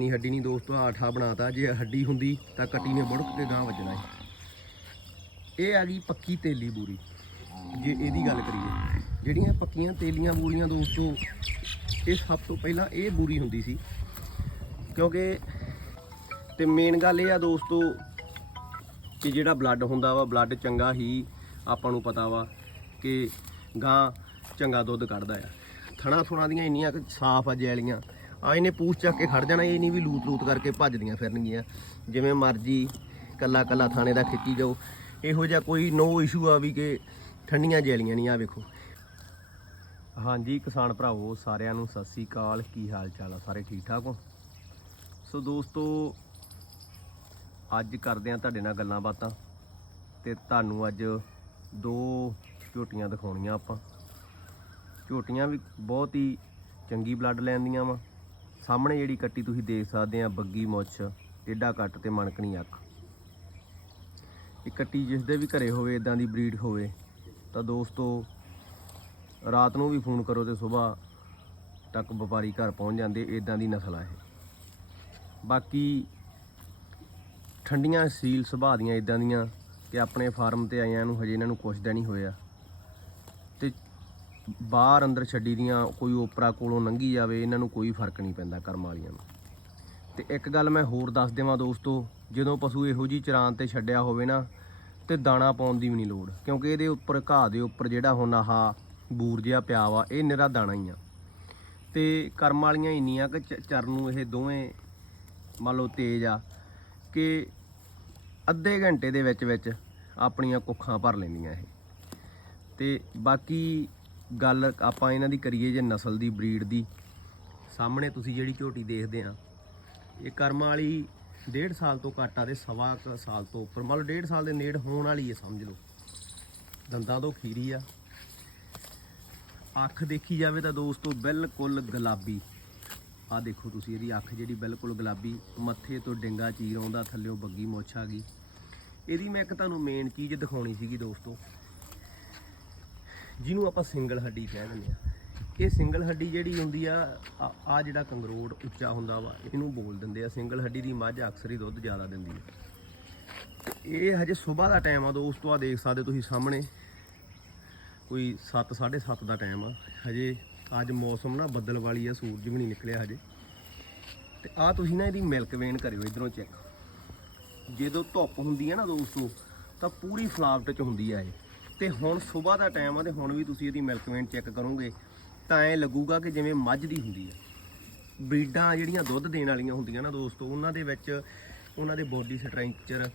ਨਹੀਂ ਹੱਡੀ ਨਹੀਂ ਦੋਸਤੋ ਆਠਾ ਬਣਾਤਾ। ਜੇ ਹੱਡੀ ਹੁੰਦੀ ਤਾਂ ਕੱਟੀ ਨੇ ਬੁੜਕ ਕੇ ਗਾਂ ਵੱਜਣਾ ਸੀ ਇਹ ਆ ਗਈ ਪੱਕੀ ਤੇਲੀ ਬੂਰੀ। ਜੇ ਇਹਦੀ ਗੱਲ ਕਰੀਏ, ਜਿਹੜੀਆਂ ਪੱਕੀਆਂ ਤੇਲੀਆਂ ਬੂਰੀਆਂ ਦੋਸਤੋ, ਇਹ ਸਭ ਤੋਂ ਪਹਿਲਾਂ ਇਹ ਬੂਰੀ ਹੁੰਦੀ ਸੀ। ਕਿਉਂਕਿ ਤੇ ਮੇਨ ਗੱਲ ਇਹ ਆ ਦੋਸਤੋ ਕਿ ਜਿਹੜਾ ਬਲੱਡ ਹੁੰਦਾ ਵਾ ਬਲੱਡ ਚੰਗਾ ਹੀ ਆਪਾਂ ਨੂੰ ਪਤਾ ਵਾ ਕਿ ਗਾਂ ਚੰਗਾ ਦੁੱਧ ਕੱਢਦਾ ਆ। ਥਣਾ ਥੁਣਾ ਦੀਆਂ ਇੰਨੀਆਂ ਸਾਫ਼ ਆ ਜੈਲੀਆਂ ਆ ਇਹਨੇ ਪੂਛ ਚੱਕ ਕੇ ਖੜ ਜਾਣਾ, ਇਹ ਨਹੀਂ ਵੀ ਲੂਤ ਲੂਤ ਕਰਕੇ ਭੱਜਦੀਆਂ ਫਿਰਨਗੀਆਂ। ਜਿਵੇਂ ਮਰਜ਼ੀ ਕੱਲਾ ਕੱਲਾ ਥਾਣੇ ਦਾ ਖਿੱਚੀ ਜਾਓ। ਇਹੋ ਜਿਹਾ ਕੋਈ ਨੋ ਇਸ਼ੂ ਆ ਵੀ ਕਿ ਠੰਡੀਆਂ ਜੈਲੀਆਂ ਨਹੀਂ ਆ ਵੇਖੋ। ਹਾਂਜੀ, ਕਿਸਾਨ ਭਰਾਵੋ, ਸਾਰਿਆਂ ਨੂੰ ਸਤਿ ਸ੍ਰੀ ਅਕਾਲ। ਕੀ ਹਾਲ ਚਾਲ ਆ? ਸਾਰੇ ਠੀਕ ਠਾਕ ਹੋ? ਸੋ ਦੋਸਤੋ, ਅੱਜ ਕਰਦੇ ਆ ਤੁਹਾਡੇ ਨਾਲ ਗੱਲਾਂ ਬਾਤਾਂ ਤੇ ਤੁਹਾਨੂੰ ਅੱਜ ਦੋ ਝੋਟੀਆਂ ਦਿਖਾਉਣੀਆਂ ਆਪਾਂ। ਝੋਟੀਆਂ ਵੀ ਬਹੁਤ ਹੀ ਚੰਗੀ ਬਲੱਡ ਲੈਂਦੀਆਂ ਵਾ। ਸਾਹਮਣੇ ਜਿਹੜੀ ਕੱਟੀ ਤੁਸੀਂ ਦੇਖ ਸਕਦੇ ਆ, ਬੱਗੀ ਮੁੱਛ ਟੇਡਾ ਕੱਟ ਤੇ ਮਣਕਣੀ ਅੱਖ। ਇਹ ਕੱਟੀ ਜਿਸ ਦੇ ਵੀ ਘਰੇ ਹੋਵੇ ਇਦਾਂ ਦੀ ਬਰੀਡ ਹੋਵੇ, ਤਾਂ ਦੋਸਤੋ, ਰਾਤ ਨੂੰ ਵੀ ਫੋਨ ਕਰੋ ਤੇ ਸਵੇਰ ਤੱਕ ਵਪਾਰੀ ਘਰ ਪਹੁੰਚ ਜਾਂਦੇ ਇਦਾਂ ਦੀ ਨਸਲ ਆ ਇਹ। ਬਾਕੀ ਠੰਡੀਆਂ ਸੀਲ ਸੁਭਾਅ ਦੀਆਂ ਇਦਾਂ ਦੀਆਂ ਕਿ ਆਪਣੇ ਫਾਰਮ ਤੇ ਆਇਆਂ ਨੂੰ ਹਜੇ ਇਹਨਾਂ ਨੂੰ ਕੁਛ ਦਿਨ ਹੀ ਹੋਇਆ। ਤੇ ਬਾਹਰ ਅੰਦਰ ਛੱਡੀ ਦੀਆਂ ਕੋਈ ਓਪਰਾ ਕੋਲੋਂ ਲੰਘੀ ਜਾਵੇ, ਇਹਨਾਂ ਨੂੰ ਕੋਈ ਫ਼ਰਕ ਨਹੀਂ ਪੈਂਦਾ ਕਰਮ ਵਾਲੀਆਂ ਨੂੰ। ਤੇ ਇੱਕ ਗੱਲ ਮੈਂ ਹੋਰ ਦੱਸ ਦੇਵਾਂ ਦੋਸਤੋ, ਜਦੋਂ ਪਸ਼ੂ ਇਹੋ ਜੀ ਚਰਾਨ ਤੇ ਛੱਡਿਆ ਹੋਵੇ ਨਾ, ਤੇ ਦਾਣਾ ਪਾਉਣ ਦੀ ਵੀ ਨਹੀਂ ਲੋੜ, ਕਿਉਂਕਿ ਇਹਦੇ ਉੱਪਰ ਘਾਹ ਦੇ ਉੱਪਰ ਜਿਹੜਾ ਹੁਣ ਆਹ ਬੂਰ ਜਿਹਾ ਪਿਆ ਵਾ, ਇਹ ਨਿਹਰਾ ਦਾਣਾ ਹੀ ਆ। ਤੇ ਕਰਮ ਵਾਲੀਆਂ ਇੰਨੀਆਂ ਕਿ ਚ- ਚਰਨ ਨੂੰ ਇਹ ਦੋਵੇਂ ਮੰਨ ਲਓ ਤੇਜ਼ ਆ ਕਿ ਅੱਧੇ ਘੰਟੇ ਦੇ ਵਿੱਚ ਵਿੱਚ ਆਪਣੀਆਂ ਕੁੱਖਾਂ ਭਰ ਲੈਂਦੀਆਂ ਇਹ। ਤੇ ਬਾਕੀ ਗੱਲ ਆਪਾਂ ਇਹਨਾਂ ਦੀ ਕਰੀਏ ਜੇ ਨਸਲ ਦੀ, ਬਰੀਡ ਦੀ, ਸਾਹਮਣੇ ਤੁਸੀਂ ਜਿਹੜੀ ਝੋਟੀ ਦੇਖਦੇ ਆ, ਇਹ ਕਰਮ ਵਾਲੀ ਡੇਢ ਸਾਲ ਤੋਂ ਘੱਟ ਆ ਤੇ ਸਵਾ ਕੁ ਸਾਲ ਤੋਂ ਉੱਪਰ ਮੰਨ ਲਓ ਡੇਢ ਸਾਲ ਦੇ ਨੇੜ ਹੋਣ ਵਾਲੀ ਹੈ ਸਮਝ ਲਓ। ਦੰਦਾਂ ਤੋਂ ਖੀਰੀ ਆ। ਅੱਖ ਦੇਖੀ ਜਾਵੇ ਤਾਂ ਦੋਸਤੋ, ਬਿਲਕੁਲ ਗੁਲਾਬੀ। ਆ ਦੇਖੋ ਤੁਸੀਂ ਇਹਦੀ ਅੱਖ ਜਿਹੜੀ, ਬਿਲਕੁਲ ਗੁਲਾਬੀ। ਮੱਥੇ ਤੋਂ ਡਿੰਗਾ ਚੀਰ ਆਉਂਦਾ ਥੱਲਿਓਂ ਬੱਗੀ ਮੋਛ ਆ ਗਈ। ਇਹਦੀ ਮੈਂ ਇੱਕ ਤੁਹਾਨੂੰ ਮੇਨ ਚੀਜ਼ ਦਿਖਾਉਣੀ ਸੀਗੀ ਦੋਸਤੋ। ਜਿਹਨੂੰ ਆਪਾਂ ਸਿੰਗਲ ਹੱਡੀ ਕਹਿ ਦਿੰਦੇ ਆ। ਇਹ ਸਿੰਗਲ ਹੱਡੀ ਜਿਹੜੀ ਹੁੰਦੀ ਆ ਆ ਜਿਹੜਾ ਕੰਗਰੋੜ ਉੱਚਾ ਹੁੰਦਾ ਵਾ, ਇਹਨੂੰ ਬੋਲ ਦਿੰਦੇ ਆ। ਸਿੰਗਲ ਹੱਡੀ ਦੀ ਮੱਝ ਅਕਸਰ ਹੀ ਦੁੱਧ ਜ਼ਿਆਦਾ ਦਿੰਦੀ ਆ। ਇਹ ਹਜੇ ਸਵੇਰ ਦਾ ਟਾਈਮ ਆ ਉਦੋਂ ਉਸ ਤੋਂ ਆ ਦੇਖ ਸਕਦੇ ਤੁਸੀਂ ਸਾਹਮਣੇ। ਕੋਈ 7 7:30 ਦਾ ਟਾਈਮ ਆ। ਹਜੇ ਅੱਜ ਮੌਸਮ ਨਾ ਬੱਦਲ ਵਾਲੀ ਆ, ਸੂਰਜ ਵੀ ਨਹੀਂ ਨਿਕਲਿਆ ਹਜੇ। ਤੇ ਆ ਤੁਸੀਂ ਨਾ ਇਹਦੀ ਮਿਲਕ ਵੇਨ ਕਰਿਓ, ਇਧਰੋਂ ਚੈੱਕ ਜਦੋਂ ਧੁੱਪ ਹੁੰਦੀ ਹੈ ਨਾ ਦੋਸਤੋ, ਤਾਂ ਪੂਰੀ ਫਲਾਵਟ ਚ ਹੁੰਦੀ ਆ ਇਹ। ਤੇ ਹੁਣ ਸਵੇਰ ਦਾ ਟਾਈਮ ਆ ਤੇ ਹੁਣ ਵੀ ਤੁਸੀਂ ਇਹਦੀ ਮਿਲਕ ਵੇਨ ਚੈੱਕ ਕਰੋਗੇ, ਤਾਂ ਐ ਲੱਗੂਗਾ ਕਿ ਜਿਵੇਂ ਮੱਝ ਦੀ ਹੁੰਦੀ ਆ। ਬਰੀਡਾਂ ਜਿਹੜੀਆਂ ਦੁੱਧ ਦੇਣ ਵਾਲੀਆਂ ਹੁੰਦੀਆਂ ਨਾ ਦੋਸਤੋ, ਉਹਨਾਂ ਦੇ ਵਿੱਚ ਉਹਨਾਂ ਦੇ ਬੋਡੀ ਸਟਰਕਚਰ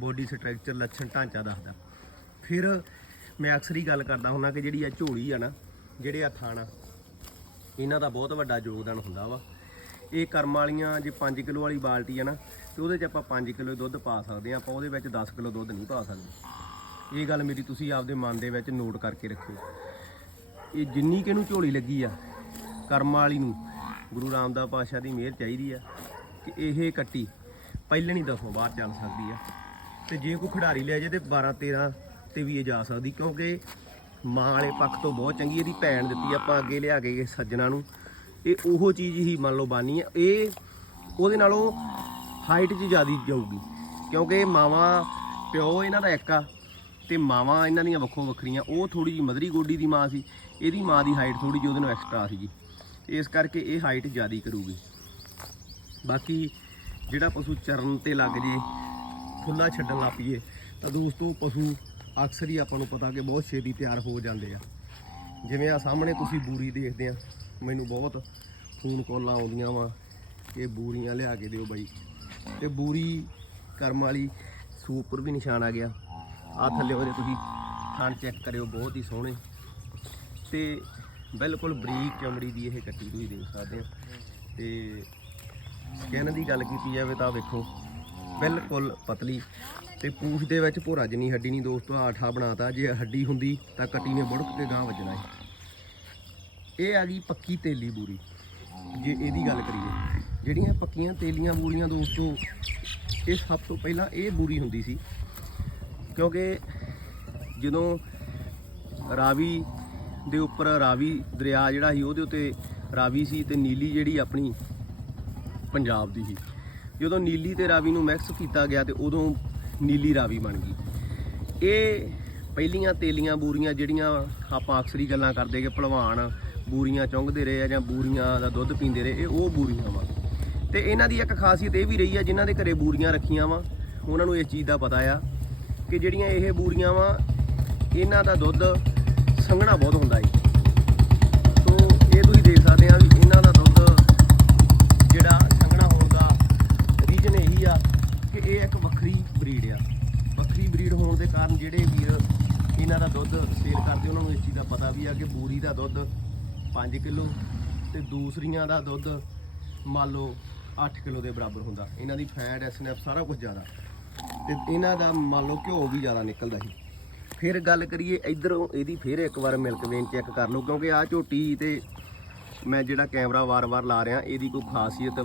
ਬੋਡੀ ਸਟਰਕਚਰ ਲੱਛਣ ਢਾਂਚਾ ਦੱਸਦਾ। ਫਿਰ ਮੈਂ ਅਕਸਰ ਹੀ ਗੱਲ ਕਰਦਾ ਹੁੰਦਾ ਕਿ ਜਿਹੜੀ ਆ ਝੋਲੀ ਆ ਨਾ, ਜਿਹੜੇ ਆ ਥਾਣਾ ਇਹਨਾਂ ਦਾ ਬਹੁਤ ਵੱਡਾ ਯੋਗਦਾਨ ਹੁੰਦਾ ਵਾ। ਇਹ ਕਰਮ ਵਾਲੀਆਂ ਜੇ 5 ਕਿਲੋ ਵਾਲੀ ਬਾਲਟੀ ਆ ਨਾ, ਤੇ ਉਹਦੇ 'ਚ ਆਪਾਂ 5 ਕਿਲੋ ਦੁੱਧ ਪਾ ਸਕਦੇ ਆ, ਆਪਾਂ ਉਹਦੇ ਵਿੱਚ 10 ਕਿਲੋ ਦੁੱਧ ਨਹੀਂ ਪਾ ਸਕਦੇ। ਇਹ ਗੱਲ ਮੇਰੀ ਤੁਸੀਂ ਆਪਦੇ ਮਨ ਦੇ ਵਿੱਚ ਨੋਟ ਕਰਕੇ ਰੱਖਿਓ। ਇਹ ਜਿੰਨੀ ਕਿ ਇਹਨੂੰ ਝੋਲੀ ਲੱਗੀ ਆ, ਕਰਮ ਵਾਲੀ ਨੂੰ, ਗੁਰੂ ਰਾਮਦਾਸ ਪਾਤਸ਼ਾਹ ਦੀ ਮਿਹਰ ਚਾਹੀਦੀ ਆ ਕਿ ਇਹ ਕੱਟੀ ਪਹਿਲੇ ਨਹੀਂ ਦਸੋਂ ਬਾਹਰ ਚੱਲ ਸਕਦੀ ਆ। ਤੇ ਜੇ ਕੋਈ ਖਿਡਾਰੀ ਲੈ ਜੇ ਤੇ 12 13 ਤੇ ਵੀ ਇਹ ਜਾ ਸਕਦੀ, ਕਿਉਂਕਿ ਮਾਂ ਵਾਲੇ ਪੱਖ ਤੋਂ ਬਹੁਤ ਚੰਗੀ ਇਹਦੀ ਭੈਣ ਦਿੱਤੀ ਆਪਾਂ ਅੱਗੇ ਲਿਆ ਕੇ ਸੱਜਣਾ ਨੂੰ। ਇਹ ਉਹੋ ਚੀਜ਼ ਹੀ ਮੰਨ ਲਓ ਬਾਨੀ ਆ। ਇਹ ਉਹਦੇ ਨਾਲੋਂ ਹਾਈਟ 'ਚ ਜ਼ਿਆਦੀ ਜਾਊਗੀ, ਕਿਉਂਕਿ ਮਾਵਾਂ, ਪਿਓ ਇਹਨਾਂ ਦਾ ਇੱਕ ਆ। ਤੇ ਮਾਵਾਂ ਇਹਨਾਂ ਦੀਆਂ ਵੱਖੋ ਵੱਖਰੀਆਂ, ਉਹ ਥੋੜੀ ਜੀ ਮਦਰੀ ਗੋਡੀ ਦੀ ਮਾਂ ਸੀ, ਇਹਦੀ ਮਾਂ ਦੀ ਹਾਈਟ ਥੋੜੀ ਜਿਹੀ ਉਹਦੇ ਨਾਲ ਐਕਸਟਰਾ ਸੀਗੀ। ਇਸ ਕਰਕੇ ਇਹ ਹਾਈਟ ਜ਼ਿਆਦਾ ਕਰੂਗੀ। ਬਾਕੀ ਜਿਹੜਾ ਪਸ਼ੂ ਚਰਨ ਤੇ ਲੱਗ ਜੇ ਖੁੱਲਾ ਛੱਡਣ ਲੱਗ ਪਈਏ, ਤਾਂ ਦੋਸਤੋ ਪਸ਼ੂ ਅਕਸਰ ਹੀ ਆਪਾਂ ਨੂੰ ਪਤਾ ਕਿ ਬਹੁਤ ਛੇਤੀ ਤਿਆਰ ਹੋ ਜਾਂਦੇ ਆ। ਜਿਵੇਂ ਆ ਸਾਹਮਣੇ ਤੁਸੀਂ ਬੂਰੀ ਦੇਖਦੇ ਆ, ਮੈਨੂੰ ਬਹੁਤ ਫੋਨ ਕਾਲਾਂ ਆਉਂਦੀਆਂ ਵਾ ਕਿ ਬੂਰੀਆਂ ਲਿਆ ਕੇ ਦਿਓ ਬਾਈ। ਤੇ ਬੂਰੀ ਕਰਮ ਵਾਲੀ ਸੂਪਰ ਵੀ ਨਿਸ਼ਾਨ ਆ ਗਿਆ। ਆ ਥੱਲੇ ਉਹਦੇ ਤੁਸੀਂ ਥਣ ਚੈੱਕ ਕਰਿਓ, ਬਹੁਤ ਹੀ ਸੋਹਣੇ। ਤੇ ਬਿਲਕੁਲ ਬਰੀਕ ਚਮੜੀ ਦੀ ਇਹ ਕੱਟੀ ਤੁਸੀਂ ਦੇਖ ਸਕਦੇ ਹੋ। ਤੇ ਸਕਿਨ ਦੀ ਗੱਲ ਕੀਤੀ ਜਾਵੇ ਤਾਂ ਵੇਖੋ, ਬਿਲਕੁਲ ਪਤਲੀ। ਤੇ ਪੂਛ ਦੇ ਵਿੱਚ ਭੋਰਾ ਜਿੰਨੀ ਹੱਡੀ ਨਹੀਂ, ਦੋਸਤੋ ਆਠਾ ਬਣਾਤਾ। ਜੇ ਹੱਡੀ ਹੁੰਦੀ ਤਾਂ ਕੱਟੀ ਨੇ ਬੁੜਕ ਕੇ ਗਾਂ ਵੱਜਣਾ ਸੀ ਇਹ ਆ ਗਈ ਪੱਕੀ ਤੇਲੀ ਬੂਰੀ। ਜੇ ਇਹਦੀ ਗੱਲ ਕਰੀਏ, ਜਿਹੜੀਆਂ ਪੱਕੀਆਂ ਤੇਲੀਆਂ ਬੂਰੀਆਂ ਦੋਸਤੋ, ਇਹ ਸਭ ਤੋਂ ਪਹਿਲਾਂ ਇਹ ਬੂਰੀ ਹੁੰਦੀ ਸੀ। ਕਿਉਂਕਿ ਜਦੋਂ ਰਾਵੀ ਦੇ ਉੱਪਰ ਰਾਵੀ ਦਰਿਆ ਜਿਹੜਾ ਸੀ, ਉਹਦੇ ਉੱਤੇ ਰਾਵੀ ਸੀ ਤੇ ਨੀਲੀ ਜਿਹੜੀ ਆਪਣੀ ਪੰਜਾਬ ਦੀ ਸੀ। ਜਦੋਂ ਨੀਲੀ ਤੇ ਰਾਵੀ ਨੂੰ ਮਿਕਸ ਕੀਤਾ ਗਿਆ ਤੇ ਉਦੋਂ ਨੀਲੀ ਰਾਵੀ ਬਣ ਗਈ। ਇਹ ਪਹਿਲੀਆਂ ਤੇਲੀਆਂ ਬੂਰੀਆਂ ਜਿਹੜੀਆਂ ਆਪਾਂ ਅਕਸਰੀ ਗੱਲਾਂ ਕਰਦੇ ਕਿ ਭਲਵਾਨ ਬੂਰੀਆਂ ਚੁੰਗਦੇ ਰਹੇ ਆ ਜਾਂ ਬੂਰੀਆਂ ਦਾ ਦੁੱਧ ਪੀਂਦੇ ਰਹੇ, ਇਹ ਉਹ ਬੂਰੀਆਂ ਵਾ। ਤੇ ਇਹਨਾਂ ਦੀ ਇੱਕ ਖਾਸੀਅਤ ਇਹ ਵੀ ਰਹੀ ਆ, ਜਿਨ੍ਹਾਂ ਦੇ ਘਰੇ ਬੂਰੀਆਂ ਰੱਖੀਆਂ ਵਾ, ਉਹਨਾਂ ਨੂੰ ਇਸ ਚੀਜ਼ ਦਾ ਪਤਾ ਆ ਕਿ ਜਿਹੜੀਆਂ ਇਹ ਬੂਰੀਆਂ ਵਾ, ਇਹਨਾਂ ਦਾ ਦੁੱਧ ਸੰਘਣਾ ਬਹੁਤ ਹੁੰਦਾ ਏ ਸੋ ਇਹ ਤੁਸੀਂ ਦੇਖ ਸਕਦੇ ਆ ਵੀ ਇਹਨਾਂ ਦਾ ਦੁੱਧ ਜਿਹੜਾ ਸੰਘਣਾ ਹੋਣ ਦਾ ਰੀਜਨ ਇਹੀ ਆ ਕਿ ਇਹ ਇੱਕ ਵੱਖਰੀ ਬਰੀਡ ਆ। ਵੱਖਰੀ ਬਰੀਡ ਹੋਣ ਦੇ ਕਾਰਨ ਜਿਹੜੇ ਵੀਰ ਇਹਨਾਂ ਦਾ ਦੁੱਧ ਸੇਲ ਕਰਦੇ, ਉਹਨਾਂ ਨੂੰ ਇਸ ਚੀਜ਼ ਦਾ ਪਤਾ ਵੀ ਆ ਕਿ ਬੂਰੀ ਦਾ ਦੁੱਧ 5 ਕਿਲੋ ਤੇ ਦੂਸਰੀਆਂ ਦਾ ਦੁੱਧ ਮੰਨ ਲਓ 8 ਕਿਲੋ ਦੇ ਬਰਾਬਰ ਹੁੰਦਾ। ਇਹਨਾਂ ਦੀ ਫੈਟ ਐਸਨੈਪ ਸਾਰਾ ਕੁਝ ਜ਼ਿਆਦਾ। ਤੇ ਇਹਨਾਂ ਦਾ ਮੰਨ ਲਓ ਘਿਓ ਵੀ ਜ਼ਿਆਦਾ ਨਿਕਲਦਾ ਸੀ। ਫਿਰ ਗੱਲ ਕਰੀਏ ਇਧਰੋਂ ਇਹਦੀ ਫਿਰ ਇੱਕ ਵਾਰ ਮਿਲਕ ਵੇਨ ਚੈੱਕ ਕਰ ਲਓ, ਕਿਉਂਕਿ ਆ ਝੋਟੀ ਤੇ ਮੈਂ ਜਿਹੜਾ ਕੈਮਰਾ ਵਾਰ-ਵਾਰ ਲਾ ਰਿਹਾ, ਇਹਦੀ ਕੋਈ ਖਾਸੀਅਤ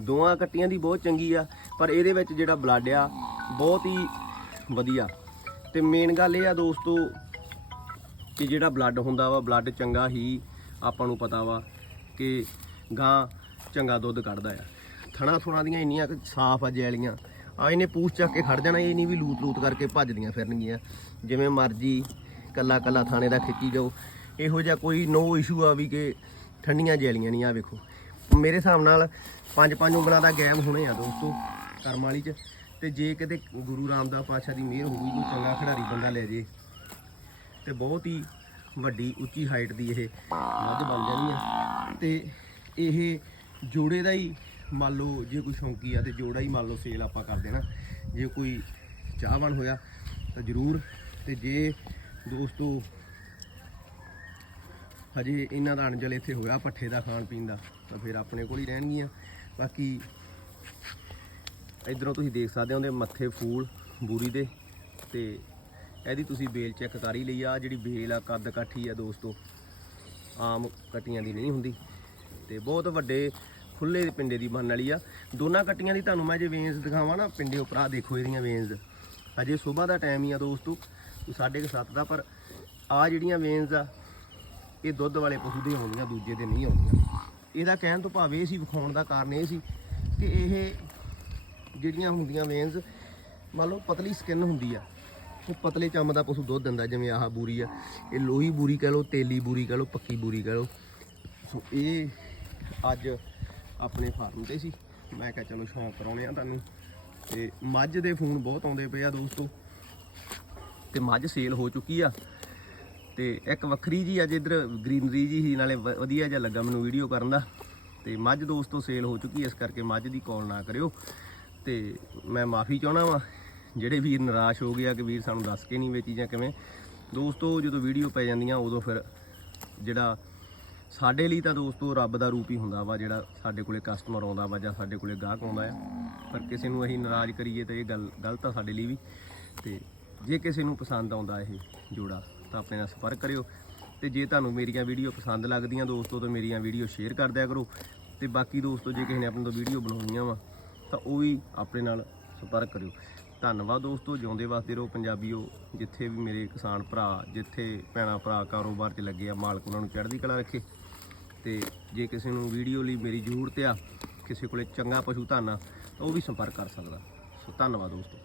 ਦੋਆਂ ਕੱਟੀਆਂ ਦੀ ਬਹੁਤ ਚੰਗੀ ਆ, ਪਰ ਇਹਦੇ ਵਿੱਚ ਜਿਹੜਾ ਬਲੱਡ ਆ, ਬਹੁਤ ਹੀ ਵਧੀਆ। ਤੇ ਮੇਨ ਗੱਲ ਇਹ ਆ ਦੋਸਤੋ ਕਿ ਜਿਹੜਾ ਬਲੱਡ ਹੁੰਦਾ ਵਾ ਬਲੱਡ ਚੰਗਾ ਹੀ ਆਪਾਂ ਨੂੰ ਪਤਾ ਵਾ ਕਿ ਗਾਂ ਚੰਗਾ ਦੁੱਧ ਕੱਢਦਾ ਆ। ਥਣਾ ਥੁਣਾ ਦੀਆਂ ਇੰਨੀਆਂ ਸਾਫ਼ ਆ ਜੈਲੀਆਂ ਆ ਇਹਨੇ ਪੂਛ ਚੱਕ ਕੇ ਖੜ ਜਾਣਾ, ਇਹ ਨਹੀਂ ਵੀ ਲੂਤ ਲੂਤ ਕਰਕੇ ਭੱਜਦੀਆਂ ਫਿਰਨਗੀਆਂ। ਜਿਵੇਂ ਮਰਜ਼ੀ ਕੱਲਾ ਕੱਲਾ ਥਾਣੇ ਦਾ ਖਿੱਚੀ ਜਾਓ। ਇਹੋ ਜਿਹਾ ਕੋਈ ਨੋ ਇਸ਼ੂ ਆ ਵੀ ਕਿ ਠੰਡੀਆਂ ਜੈਲੀਆਂ ਨਹੀਂ ਆ ਵੇਖੋ। ਮੇਰੇ ਹਿਸਾਬ ਨਾਲ ਪੰਜ ਪੰਜ ਉਂਗਲਾਂ ਦਾ ਗੈਮ ਹੋਣੇ ਆ ਦੋਸਤੋ, ਕਰਮ ਵਾਲੀ ਚ। ਤੇ ਜੇ ਕਿਤੇ ਗੁਰੂ ਰਾਮਦਾਸ ਪਾਤਸ਼ਾਹ ਦੀ ਮਿਹਰ ਹੋਊਗੀ, ਕੋਈ ਚੰਗਾ ਖਿਡਾਰੀ ਬੰਦਾ ਲੈ ਜੇ। ਤੇ ਬਹੁਤ ਹੀ ਵੱਡੀ, ਉੱਚੀ ਹਾਈਟ ਦੀ ਇਹ ਮੱਝ ਬਣ ਜਾਣੀ ਆ। ਤੇ ਇਹ ਜੋੜੇ ਦਾ ਹੀ ਮੰਨ ਲਓ ਜੇ ਕੋਈ ਸ਼ੌਂਕੀ ਆ ਤੇ ਜੋੜਾ ਹੀ ਮੰਨ ਲਓ ਸੇਲ ਆਪਾਂ ਕਰ ਦੇਣਾ। ਜੇ ਕੋਈ ਚਾਹਵਾਨ ਹੋਇਆ ਤਾਂ ਜ਼ਰੂਰ। ਤੇ ਜੇ ਦੋਸਤੋ ਹਜੇ ਇਹਨਾਂ ਦਾ ਅਣਜਲ ਇੱਥੇ ਹੋਇਆ ਪੱਠੇ ਦਾ ਖਾਣ ਪੀਣ ਦਾ, ਤਾਂ ਫਿਰ ਆਪਣੇ ਕੋਲ ਹੀ ਰਹਿਣਗੀਆਂ। ਬਾਕੀ ਇਧਰੋਂ ਤੁਸੀਂ ਦੇਖ ਸਕਦੇ ਹੋ ਉਹਦੇ ਮੱਥੇ ਫੂਲ ਬੂਰੀ ਦੇ। ਤੇ ਇਹਦੀ ਤੁਸੀਂ ਬੇਲ ਚੈੱਕ ਕਰ ਹੀ ਲਈ ਆ, ਜਿਹੜੀ ਬੇਲ ਆ, ਕੱਦ ਕਾਠੀ ਆ ਦੋਸਤੋ। ਆਮ ਕਟੀਆਂ ਦੀ ਨਹੀਂ ਹੁੰਦੀ। ਤੇ ਬਹੁਤ ਵੱਡੇ ਖੁੱਲੇ ਪਿੰਡੇ ਦੀ ਬਣਨ ਵਾਲੀ ਆ। ਦੋਨਾਂ ਕੱਟੀਆਂ ਦੀ ਤੁਹਾਨੂੰ ਮੈਂ ਜੇ ਵੇਨਸ ਦਿਖਾਵਾਂ ਨਾ, ਪਿੰਡੇ ਉੱਪਰ ਆ ਦੇਖੋ ਇਹਦੀਆਂ ਵੇਨਸ। ਅਜੇ ਸਵੇਰ ਦਾ ਟਾਈਮ ਹੀ ਆ ਦੋਸਤੋ 7:30 ਦਾ, ਪਰ ਆ ਜਿਹੜੀਆਂ ਵੇਨਸ ਆ, ਇਹ ਦੁੱਧ ਵਾਲੇ ਪਸ਼ੂ ਦੇ ਆਉਂਦੀਆਂ, ਦੂਜੇ ਦੇ ਨਹੀਂ ਆਉਂਦੀਆਂ। ਇਹਦਾ ਕਹਿਣ ਤੋਂ ਭਾਵ ਇਹ ਸੀ, ਵਿਖਾਉਣ ਦਾ ਕਾਰਨ ਇਹ ਸੀ ਕਿ ਇਹ ਜਿਹੜੀਆਂ ਹੁੰਦੀਆਂ ਵੇਨਸ, ਮੰਨ ਲਓ ਪਤਲੀ ਸਕਿਨ ਹੁੰਦੀ ਆ, ਉਹ ਪਤਲੇ ਚੰਮ ਦਾ ਪਸ਼ੂ ਦੁੱਧ ਦਿੰਦਾ, ਜਿਵੇਂ ਆਹ ਬੂਰੀ ਆ। ਇਹ ਲੋਹੀ ਬੂਰੀ ਕਹਿ ਲਓ, ਤੇਲੀ ਬੂਰੀ ਕਹਿ ਲਓ, ਪੱਕੀ ਬੂਰੀ ਕਹਿ ਲਓ। ਸੋ ਇਹ ਅੱਜ ਆਪਣੇ ਫਾਰਮ ਤੇ ਸੀ। ਮੈਂ ਕਿਹਾ ਚਲੋ ਸ਼ੌਂਕ ਕਰਾਉਣੇ ਆ ਤੁਹਾਨੂੰ। ਤੇ ਮੱਝ ਦੇ ਫੋਨ ਬਹੁਤ ਆਉਂਦੇ ਪਏ ਆ ਦੋਸਤੋ। ਤੇ ਮੱਝ ਸੇਲ ਹੋ ਚੁੱਕੀ ਆ। ਤੇ ਇੱਕ ਵੱਖਰੀ ਜੀ ਅੱਜ ਇਧਰ ਗ੍ਰੀਨਰੀ ਜੀ ਸੀ, ਨਾਲੇ ਵ- ਵਧੀਆ ਜਿਹਾ ਲੱਗਾ ਮੈਨੂੰ ਵੀਡੀਓ ਕਰਨ ਦਾ। ਤੇ ਮੱਝ ਦੋਸਤੋ ਸੇਲ ਹੋ ਚੁੱਕੀ ਇਸ ਕਰਕੇ ਮੱਝ ਦੀ ਕਾਲ ਨਾ ਕਰਿਓ। ਤੇ ਮੈਂ ਮਾਫੀ ਚਾਹਣਾ ਵਾਂ। ਜਿਹੜੇ ਵੀਰ ਨਿਰਾਸ਼ ਹੋ ਗਿਆ ਕਿ ਵੀਰ ਸਾਨੂੰ ਦੱਸ ਕੇ ਨਹੀਂ ਵੇਚੀ ਚੀਜ਼ਾਂ ਕਿਵੇਂ। ਦੋਸਤੋ ਜਦੋਂ ਵੀਡੀਓ ਪੈ ਜਾਂਦੀਆਂ, ਉਦੋਂ ਫਿਰ ਜਿਹੜਾ ਸਾਡੇ ਲਈ ਤਾਂ ਦੋਸਤੋ ਰੱਬ ਦਾ ਰੂਪ ਹੀ ਹੁੰਦਾ ਵਾ ਜਿਹੜਾ ਸਾਡੇ ਕੋਲੇ ਕਸਟਮਰ ਆਉਂਦਾ ਵਾ ਜਾਂ ਸਾਡੇ ਕੋਲੇ ਗਾਹਕ ਆਉਂਦਾ ਆ। ਪਰ ਕਿਸੇ ਨੂੰ ਅਸੀਂ ਨਾਰਾਜ਼ ਕਰੀਏ ਤਾਂ ਇਹ ਗੱਲ ਗਲਤ ਆ ਸਾਡੇ ਲਈ ਵੀ। ਤੇ ਜੇ ਕਿਸੇ ਨੂੰ ਪਸੰਦ ਆਉਂਦਾ ਇਹ ਜੋੜਾ, ਤਾਂ ਆਪਣੇ ਨਾਲ ਸੰਪਰਕ ਕਰਿਓ। ਤੇ ਜੇ ਤੁਹਾਨੂੰ ਮੇਰੀਆਂ ਵੀਡੀਓ ਪਸੰਦ ਲੱਗਦੀਆਂ ਦੋਸਤੋ, ਤਾਂ ਮੇਰੀਆਂ ਵੀਡੀਓ ਸ਼ੇਅਰ ਕਰ ਦਿਆ ਕਰੋ। ਤੇ ਬਾਕੀ ਦੋਸਤੋ, ਜੇ ਕਿਸੇ ਨੇ ਆਪਣੇ ਤੋਂ ਵੀਡੀਓ ਬਣਾਉਣੀਆਂ ਵਾ, ਤਾਂ ਉਹ ਵੀ ਆਪਣੇ ਨਾਲ ਸੰਪਰਕ ਕਰਿਓ। ਧੰਨਵਾਦ ਦੋਸਤੋ, ਜਿਉਂਦੇ ਵਾਸਤੇ ਰਹੋ ਪੰਜਾਬੀਓ। ਜਿੱਥੇ ਵੀ ਮੇਰੇ ਕਿਸਾਨ ਭਰਾ, ਜਿੱਥੇ ਭੈਣਾ ਭਰਾ ਕਾਰੋਬਾਰ 'ਚ ਲੱਗੇ ਆ, ਮਾਲਕ ਉਹਨਾਂ ਨੂੰ ਚੜ੍ਹਦੀ ਕਲਾ ਰੱਖੇ। ਤੇ ਜੇ ਕਿਸੇ ਨੂੰ ਵੀਡੀਓ ਲਈ ਮੇਰੀ ਜ਼ਰੂਰਤ ਆ, ਕਿਸੇ ਕੋਲੇ ਚੰਗਾ ਪਸ਼ੂ ਧਨ ਆ ਤਾਂ ਉਹ ਵੀ ਸੰਪਰਕ ਕਰ ਸਕਦਾ। ਸੋ ਧੰਨਵਾਦ ਦੋਸਤੋ।